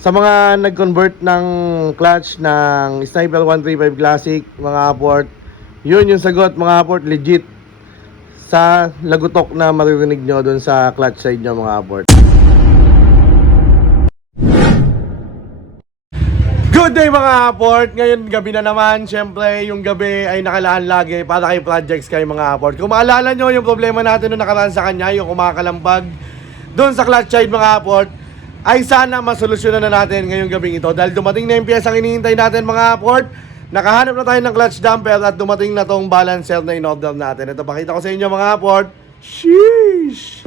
Sa mga nag-convert ng clutch ng Sniper 135 Classic, mga aport, yun yung sagot mga aport, legit sa lagutok na maririnig nyo dun sa clutch side nyo mga aport. Good day mga aport! Ngayon gabi na naman, syempre yung gabi ay nakalaan lagi para kay projects kay mga aport. Kung maalala nyo yung problema natin nung nakaraan sa kanya, yung kumakalambag dun sa clutch side mga aport, ay sana masolusyonan na natin ngayong gabing ito. Dahil dumating na yung piyesang hinihintay natin mga aport, nakahanap na tayo ng clutch damper at dumating na tong balancer na in-order natin. Ito pakita ko sa inyo mga aport. Sheesh!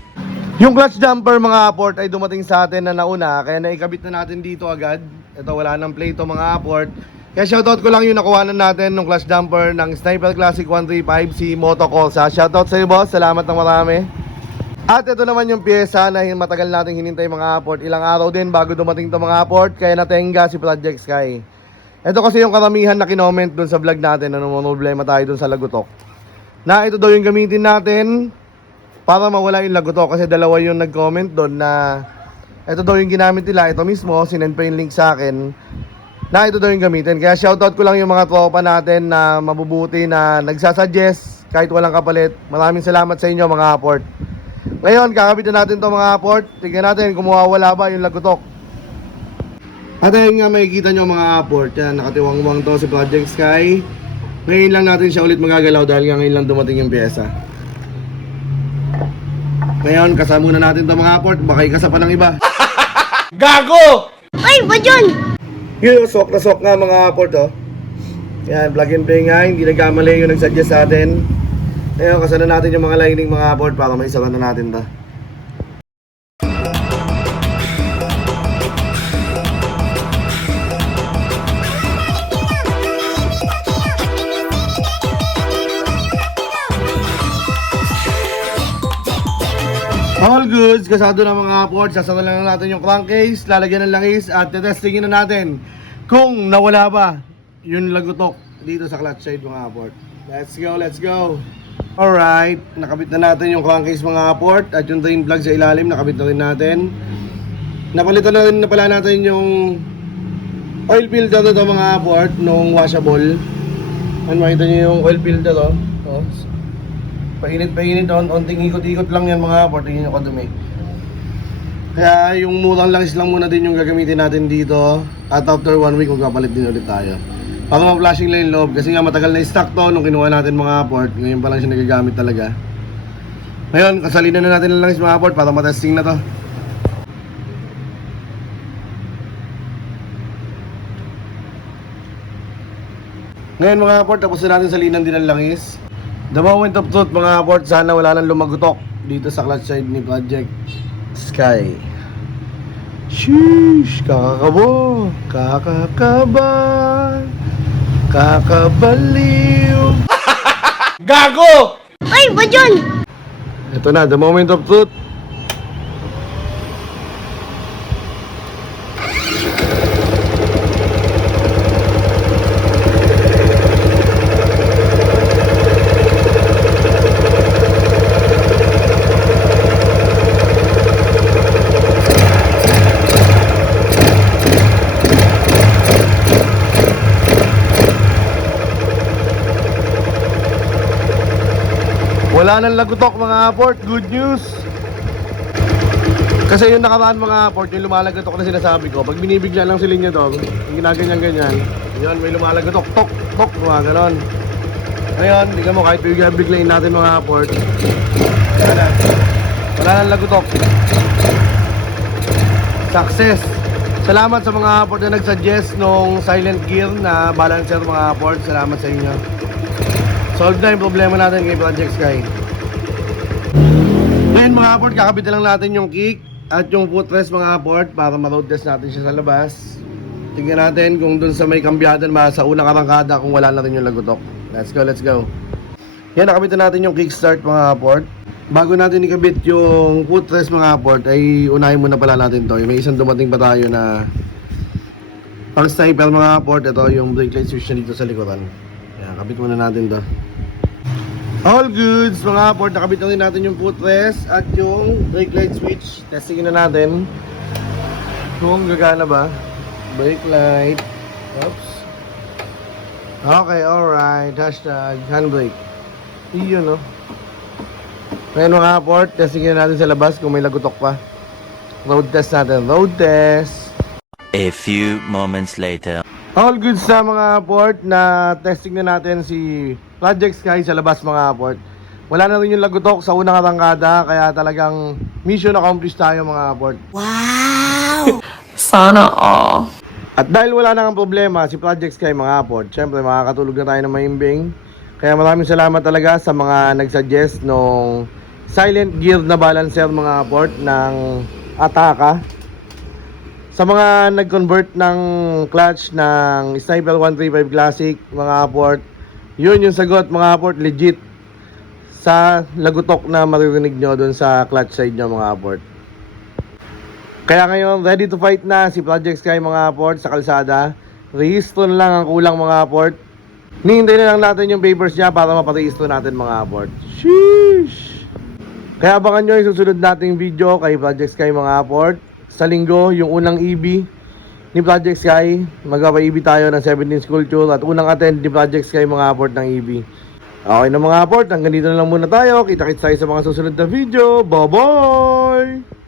Yung clutch damper mga aport ay dumating sa atin na nauna, kaya naikabit na natin dito agad. Ito wala ng plate to mga aport. Kaya shoutout ko lang yung nakuhanan natin ng clutch damper ng Sniper Classic 135 si Moto Corsa. Shoutout sa iyo boss, salamat ng marami. At ito naman yung pyesa na matagal nating hinintay mga aport. Ilang araw din bago dumating to mga aport, kaya natenga si Project Sky. Ito kasi yung karamihan na kinoment dun sa vlog natin na problema tayo dun sa lagutok. Na ito daw yung gamitin natin para mawala yung lagutok, kasi dalawa yung nag-comment doon na ito daw yung ginamit nila. Ito mismo, sinend pa yung link sa akin na ito daw yung gamitin. Kaya shoutout ko lang yung mga tropa natin na mabubuti na nagsasuggest kahit walang kapalit. Maraming salamat sa inyo mga aport. Ngayon, kakabitin natin to mga aport. Tignan natin kung mawawala ba yung lagutok. At ayun nga, makikita nyo mga aport. Yan, nakatiwang-wang to si Project Sky. Ngayon lang natin siya ulit magagalaw dahil nga ngayon lang dumating yung pyesa. Ngayon, kasama muna natin to mga aport. Baka ikasa pa ng iba. Gago! Ay, ba dyan? Yun, sok na sok nga mga aport oh. Yan, plug and play nga. Hindi nagkamali yung nagsuggest sa atin. Ngayon, kasana natin yung mga lining mga aport para maisalan na natin to. All goods, kasado na mga aport. Sasara lang natin yung crankcase, lalagyan ng langis at testingin na natin kung nawala ba yung lagutok dito sa clutch side mga aport. Let's go, let's go. Alright, nakabit na natin yung crankcase mga aport at yung drain plug sa ilalim, nakabit na rin natin. Napalitan na rin na pala natin yung oil filter na mga aport nung washable. Ano, makita nyo yung oil filter oh. Painit-painit, onting ikot-ikot lang yan mga aport, tingin nyo kadumi. Kaya yung murang langis lang muna din yung gagamitin natin dito. At after 1 week, magpapalit din ulit tayo para ma-flashing lang yung loob, kasi nga matagal na stock to nung kinuha natin mga aport. Ngayon pa lang siya nagagamit talaga. Ngayon, kasalinan na natin ng langis mga aport para matesting na to. Ngayon mga aport, tapos na natin salinan din ng langis. The moment of truth mga aport, sana wala nang lumagutok dito sa clutch side ni Project Sky. Sheesh, kakakabo, kakakaba, kakabaliw. Gago! Ay, ba dyan? Ito na, the moment of truth. Wala nang lagutok mga aport, good news. Kasi yung nakaraan mga aport, yung lumalagatok na sinasabi ko, pag binibigla lang si linya to, yung ginaganyan-ganyan, yun, may lumalagatok, tok, tok, mga ganon. Ngayon, tingnan mo, kahit biglayin natin mga aport, wala nang lagutok. Success. Salamat sa mga aport na nagsuggest nung silent gear na balancer mga aport. Salamat sa inyo. Solve na yung problema natin kay Project Sky. Ngayon mga aport, kakabit lang natin yung kick at yung footrest mga aport para ma-road test natin siya sa labas. Tingnan natin kung dun sa may kambyada sa unang arangkada kung wala na rin yung lagutok. Let's go, let's go. Yan, nakabit na natin yung kickstart mga aport. Bago natin ikabit yung footrest mga aport, ay unahin muna pala natin to. May isang dumating pa tayo na pang sniper mga aport. Ito yung brake light switch na dito sa likuran. Yan, kabit muna natin to. All goods mga aport, nakabit na rin natin yung footrest at yung brake light switch. Testingin na natin. Kung gagana ba? Brake light. Oops. Okay, alright. Hashtag handbrake. Iyon, no? Ngayon mga port, testingin natin sa labas kung may lagutok pa. Road test natin. Road test. A few moments later. All goods na mga port na testing na natin si Project Sky sa labas mga port. Wala na rin yung lagutok sa unang arangkada, kaya talagang mission accomplished tayo mga port. Sana all. At dahil wala na ang problema si Project Sky mga port, syempre makakatulog na tayo ng maimbing. Kaya maraming salamat talaga sa mga nagsuggest nung silent gear na balancer mga port ng Ataka. Sa mga nag-convert ng clutch ng Sniper 135 Classic mga port, yun yung sagot mga port, legit sa lagutok na maririnig nyo dun sa clutch side nyo mga port. Kaya ngayon, ready to fight na si Project Sky mga port sa kalsada. Rehistro na lang ang kulang mga port. Nihintay na lang natin yung papers niya para maparehistro natin mga port. Sheesh! Kaya abangan nyo yung susunod nating video kay Project Sky mga port. Sa linggo, yung unang EB ni Project Sky. Magpapa-EB tayo ng 17 Sculpture at unang attend ni Project Sky mga port ng EB. Okay na mga port, hanggang dito na lang muna tayo. Kita-kits tayo sa mga susunod na video. Bye-bye!